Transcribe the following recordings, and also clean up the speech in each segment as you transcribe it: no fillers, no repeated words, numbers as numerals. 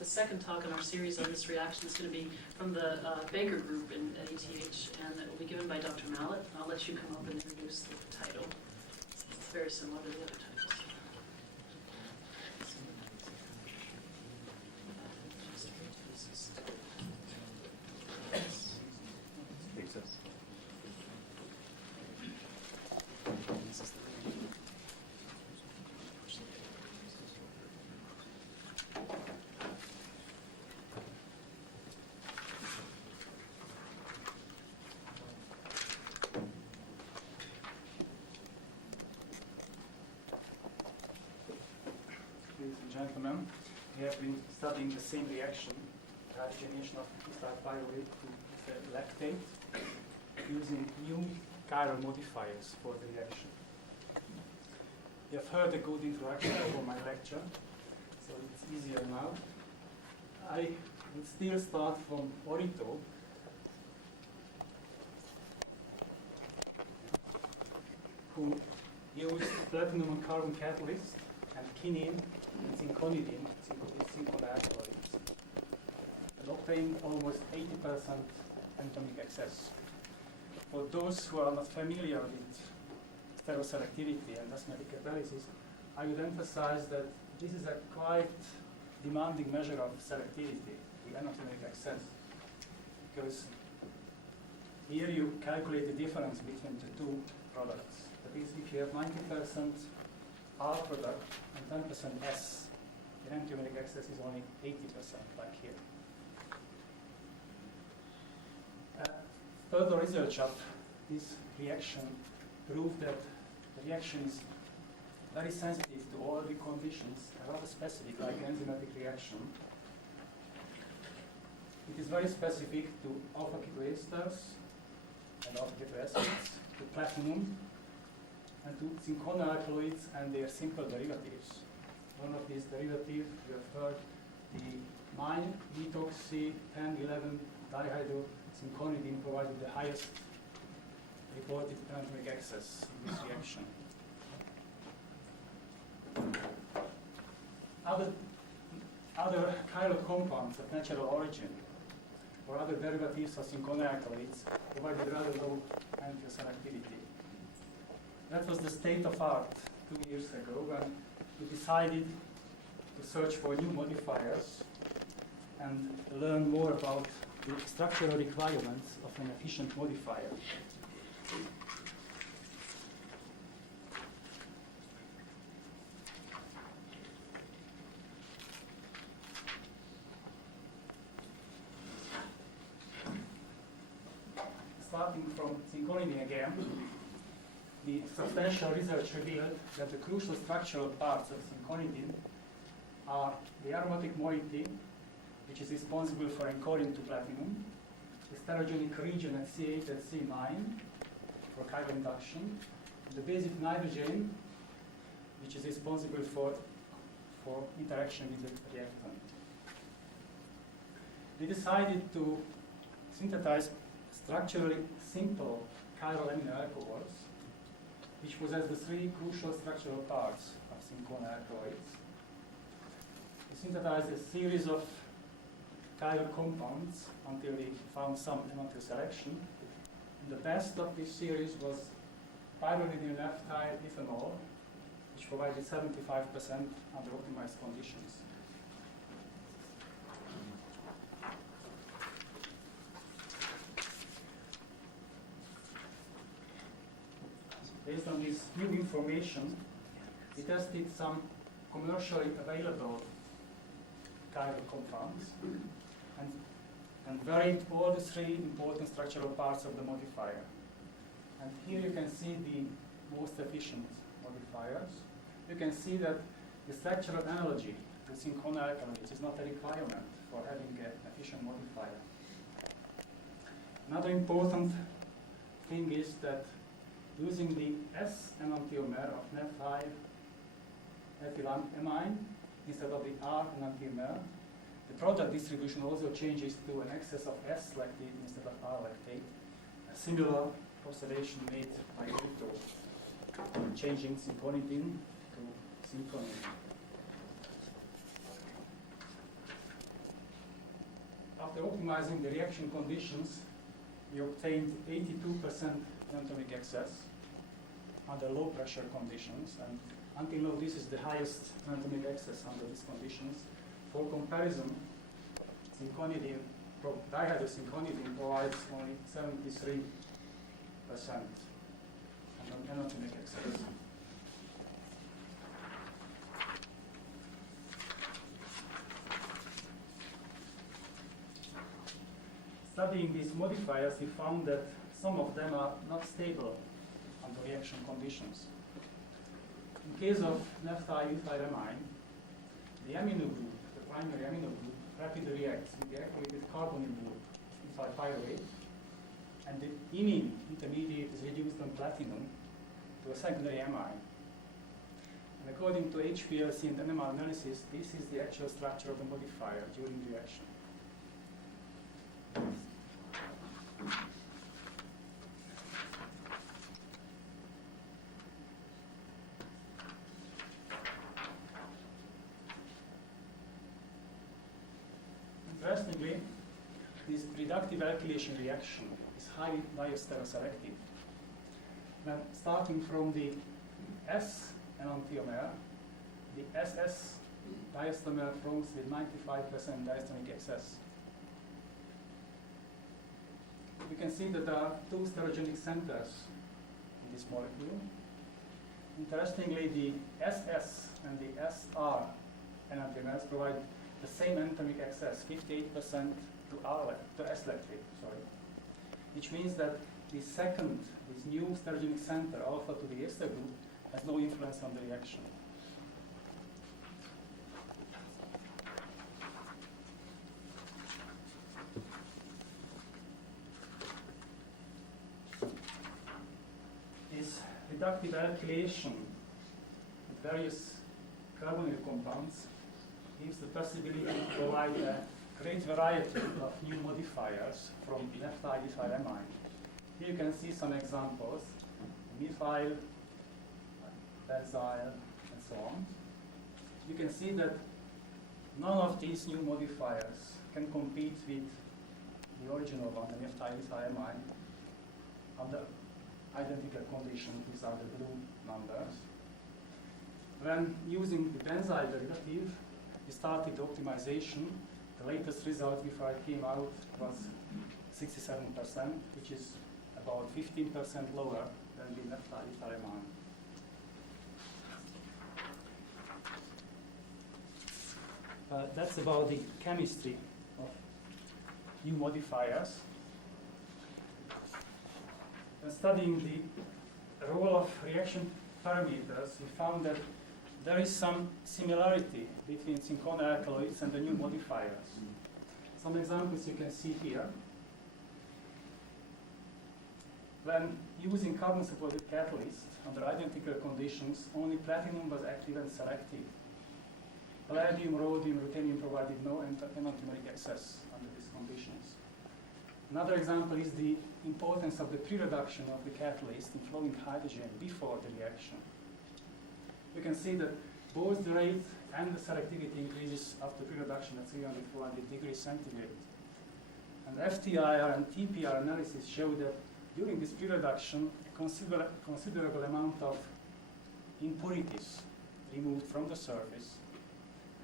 the second talk in our series on this reaction is going to be from the Baker group at ETH, and it will be given by Dr. Mallet. I'll let you come up and introduce the title. It's very similar to the other titles. Ladies and gentlemen, we have been studying the same reaction, hydrogenation of ethyl pyruvate to lactate, using new chiral modifiers for the reaction. You have heard a good introduction for my lecture, so it's easier now. I would still start from Orito, who used platinum and carbon catalyst and quinine and zinconidine, zinconalkaloids, and obtained almost 80% enantiomer excess. For those who are not familiar with stereoselectivity and osmotic catalysis, I would emphasize that this is a quite demanding measure of selectivity, the enantiomer excess, because here you calculate the difference between the two products. That is, if you have 90% R product and 10% S, the enantiomer excess is only 80%, like here. Further research of this reaction proved that the reaction is very sensitive to all the conditions, and rather specific, like enzymatic reaction. It is very specific to alpha-ketoesters and alpha-ketoacids, to platinum, and to zinconalkaloids and their simple derivatives. One of these derivatives, you have heard, the 9-methoxy 10-11 dihydrozinconidine provided the highest reported enantiomer excess in this reaction. Other chiral compounds of natural origin or other derivatives of zinconalkaloids provided rather low enantioselectivity. That was the state of art 2 years ago when we decided to search for new modifiers and learn more about the structural requirements of an efficient modifier. Starting from zinconidine again, the substantial research revealed that the crucial structural parts of zinconidine are the aromatic moiety, which is responsible for encoding to platinum, the stereogenic region at C8 and C9 for chiral induction, the basic nitrogen, which is responsible for interaction with the reactant. We decided to synthesize structurally simple chiral amino alcohols, which possess the three crucial structural parts of zinconalkaloids. We synthesized a series of chiral compounds until we found some enantioselection. And the best of this series was pyridine naphthyl ethanol, which provided 75% under optimized conditions. Based on this new information, we tested some commercially available chiral compounds and varied all the three important structural parts of the modifier. And here you can see the most efficient modifiers. You can see that the structural analogy to zinconalkaloids is not a requirement for having an efficient modifier. Another important thing is that using the S enantiomer of naphthyl ethylamine instead of the R enantiomer, the product distribution also changes to an excess of S lactate instead of R lactate. A similar observation made by Orito, changing zinconidine to zinconidine. after optimizing the reaction conditions, we obtained 82% enantiomic excess under low pressure conditions. And until now, this is the highest enantiomic excess under these conditions. For comparison, dihydrocinconidine provides only 73% enantiomic excess. Studying these modifiers, we found that some of them are not stable under reaction conditions. In case of naphthylethylamine, the amino group, the primary amino group, rapidly reacts with the activated carbonyl group, ethyl pyruvate, and the imine intermediate is reduced on platinum to a secondary amine. And according to HPLC and NMR analysis, this is the actual structure of the modifier during the reaction. Interestingly, this reductive alkylation reaction is highly diastereoselective. Then starting from the S enantiomer, the SS diastereomer forms with 95% diastemic excess. We can see that there are two stereogenic centers in this molecule. Interestingly, the SS and the SR enantiomers provide the same enantiomic excess, 58% to S-lactate, which means that this new stereogenic center, alpha to the ester group, has no influence on the reaction. This reductive alkylation with various carbonyl compounds gives the possibility to provide a great variety of new modifiers from naphthylethylamine. Here you can see some examples: methyl, benzyl, and so on. You can see that none of these new modifiers can compete with the original one, the naphthylethylamine, under identical conditions. These are the blue numbers. When using the benzyl derivative, we started optimization. The latest result before it came out was 67%, which is about 15% lower than the naphthylethylamine. That's about the chemistry of new modifiers. When studying the role of reaction parameters, we found that there is some similarity between cinchona alkaloids and the new modifiers. Some examples you can see here. When using carbon-supported catalyst under identical conditions, only platinum was active and selective. Palladium, rhodium, ruthenium provided no enantiomeric excess under these conditions. Another example is the importance of the pre-reduction of the catalyst in flowing hydrogen before the reaction. You can see that both the rate and the selectivity increases after pre-reduction at 300-400 degrees centigrade. And FTIR and TPR analysis show that during this pre-reduction, a considerable amount of impurities removed from the surface.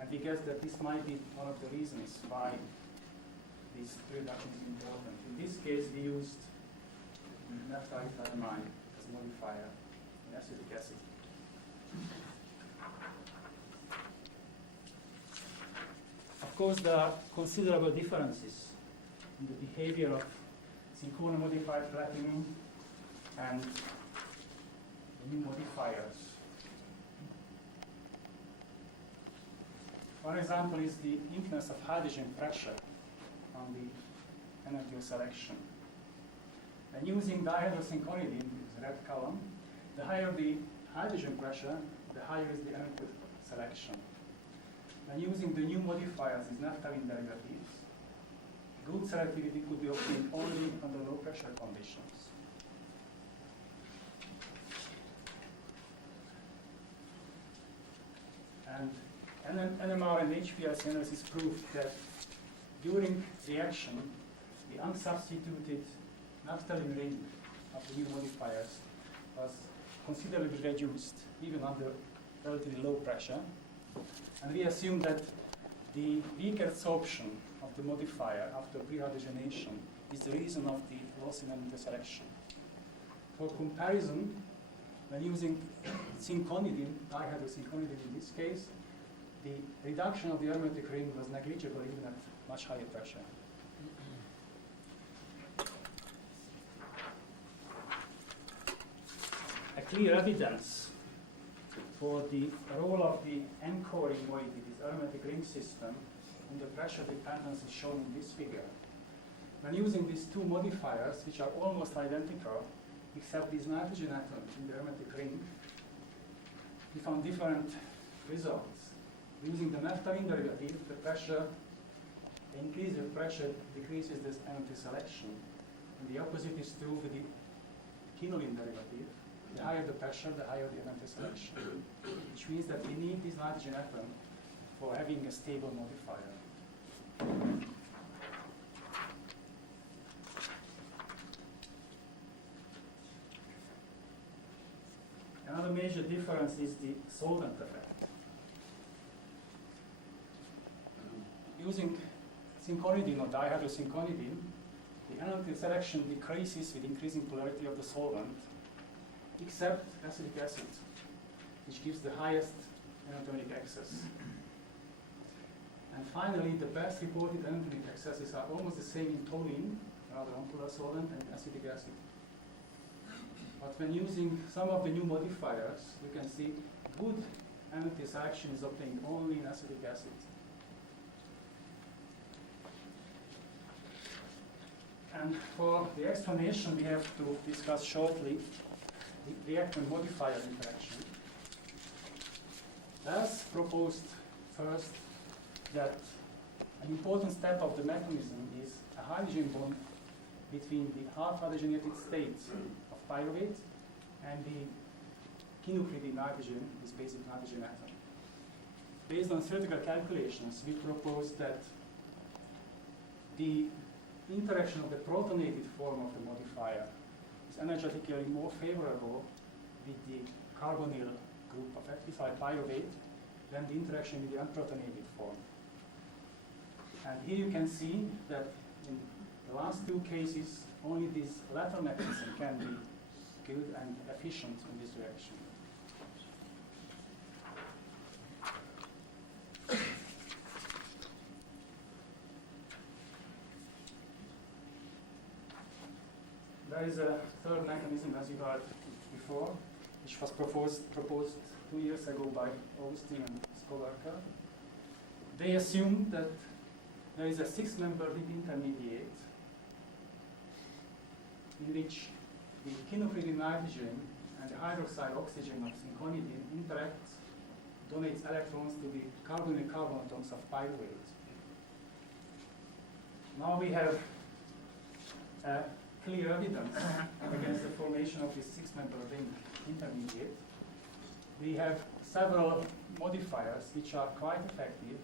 And we guess that this might be one of the reasons why this pre-reduction is important. In this case, we used naphthylethylamine as a modifier in acetic acid. Of course, there are considerable differences in the behavior of cinchona modified platinum and the new modifiers. One example is the influence of hydrogen pressure on the enantiomer selection. And using dihydrocinconidine, the red column, the higher the hydrogen pressure, the higher is the enantiomer selection. And using the new modifiers, these naphthalene derivatives, good selectivity could be obtained only under low pressure conditions. And NMR and HPLC analysis proved that during reaction, the unsubstituted naphthalene ring of the new modifiers was considerably reduced, even under relatively low pressure. And we assume that the weak absorption of the modifier after pre-hydrogenation is the reason of the loss in enantioselective. For comparison, when using zinconidine, dihydrozinconidine in this case, the reduction of the aromatic ring was negligible even at much higher pressure. A clear evidence for the role of the anchoring moiety, this aromatic ring system, in the pressure dependence is shown in this figure. When using these two modifiers, which are almost identical, except these nitrogen atoms in the aromatic ring, we found different results. Using the naphthalene derivative, the pressure increases with pressure, decreases this enantioselective. And the opposite is true with the quinoline derivative. The higher the pressure, the higher the enantioselective, which means that we need this nitrogen atom for having a stable modifier. Another major difference is the solvent effect. Using zinconidine or dihydrozinconidine, the enantioselective decreases with increasing polarity of the solvent, except acetic acid, which gives the highest enantionic excess. And finally, the best reported enantionic excesses are almost the same in toluene, rather nonpolar solvent, and acetic acid. But when using some of the new modifiers, you can see good enantioselection is obtained only in acetic acid. And for the explanation, we have to discuss shortly the reactant modifier interaction. As proposed first that an important step of the mechanism is a hydrogen bond between the half hydrogenated states of pyruvate and the kinucleated nitrogen, this basic nitrogen atom. Based on theoretical calculations, we propose that the interaction of the protonated form of the modifier is energetically more favorable with the carbonyl group of ethyl pyruvate than the interaction with the unprotonated form. And here you can see that in the last two cases, only this latter mechanism can be good and efficient in this reaction. There is a third mechanism, as you heard before, which was proposed 2 years ago by Augustin and Skolarka. They assumed that there is a 6-member lip intermediate in which the kinucleated nitrogen and the hydroxide oxygen of zinconidine interact, donates electrons to the carbonyl carbon atoms of pyruvate. Now we have clear evidence against the formation of this 6-member ring intermediate. We have several modifiers which are quite effective,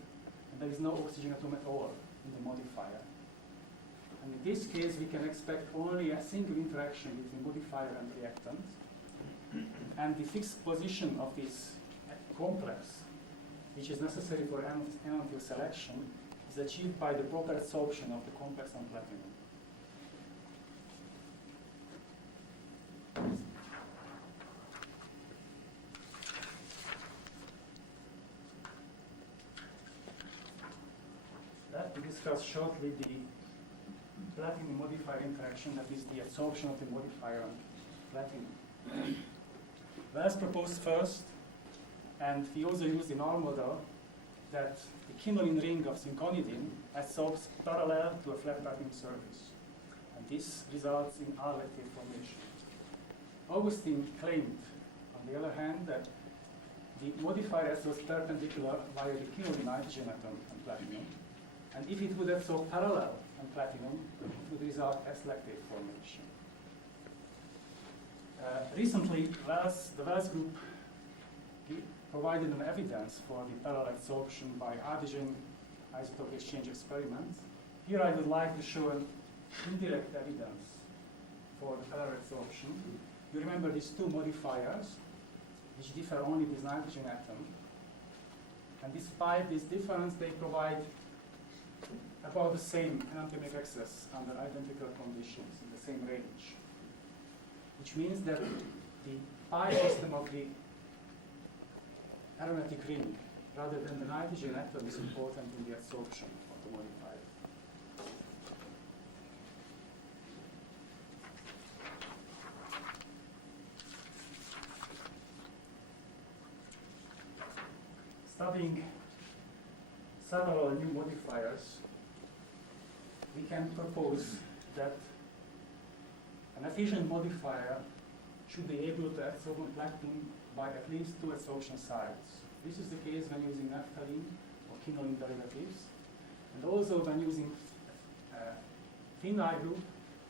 and there is no oxygen atom at all in the modifier. And in this case, we can expect only a single interaction between modifier and reactant. And the fixed position of this complex, which is necessary for enantioselection, is achieved by the proper adsorption of the complex on platinum. Let me discuss shortly the platinum modifier interaction, that is the adsorption of the modifier on platinum. Let's propose first, and we also use in our model, that the quinoline ring of zinconidine adsorbs parallel to a flat platinum surface. And this results in R-lectate formation. Augustin claimed, on the other hand, that the modifier adsorbs perpendicular via the quinoline nitrogen atom on platinum. And if it would adsorb parallel on platinum, it would result as lactate formation. Recently, the Wells group provided an evidence for the parallel adsorption by hydrogen isotope exchange experiments. here I would like to show an indirect evidence for the parallel absorption. You remember these two modifiers, which differ only with nitrogen atom. And despite this difference, they provide about the same enantiomer excess under identical conditions in the same range. Which means that the pi system of the aromatic ring, rather than the nitrogen atom, is important in the absorption of the modifier. Studying several new modifiers, we can propose that an efficient modifier should be able to absorb platinum by at least 2 absorption sites. This is the case when using naphthalene or quinoline derivatives, and also when using phenyl group,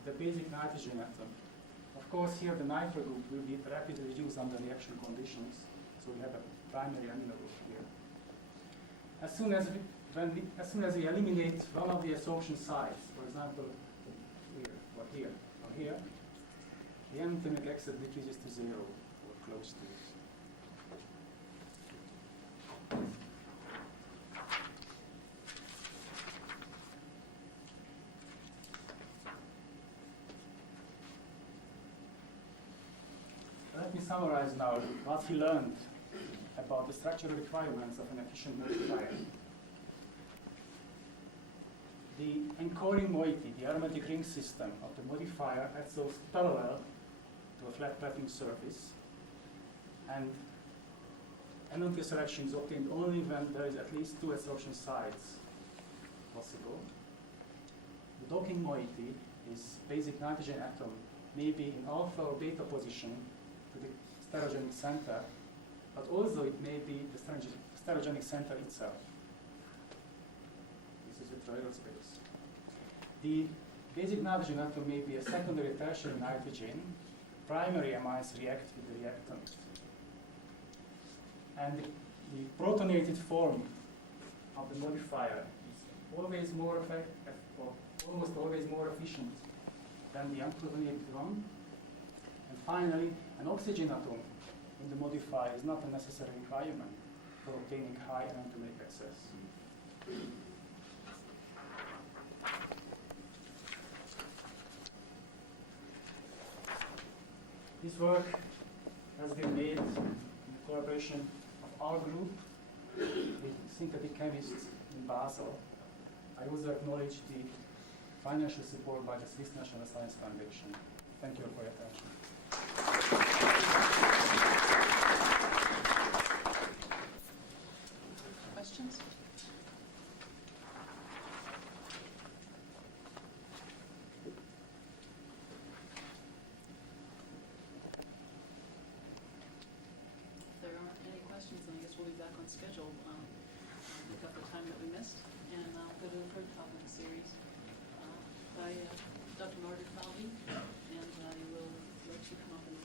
the basic nitrogen atom. Of course, here the nitro group will be rapidly reduced under reaction conditions, so we have a primary amino group here. As soon as we eliminate one of the absorption sites, for example, here or here or here, the enantiomer excess decreases to 0 or close to it. Let me summarize now what we learned about the structural requirements of an efficient modifier. The anchoring moiety, the aromatic ring system of the modifier, adsorbs parallel to a flat platinum surface, and enantioselection is obtained only when there is at least 2 adsorption sites possible. The docking moiety is basic nitrogen atom, maybe in alpha or beta position to the sterogenic center, but also it may be the sterogenic center itself. This is the toroidal space. The basic nitrogen atom may be a secondary tertiary nitrogen. Primary amines react with the reactant. And the protonated form of the modifier is always more effective, or almost always more efficient than the unprotonated one. And finally, an oxygen atom in the modifier is not a necessary requirement for obtaining high enantiomer excess. This work has been made in collaboration of our group with synthetic chemists in Basel. I also acknowledge the financial support by the Swiss National Science Foundation. Thank you for your attention. Questions? If there aren't any questions, then I guess we'll be back on schedule. Make up the time that we missed, and I'll go to the third talk in the series by Dr. Margaret Falvey, and I will let you come up and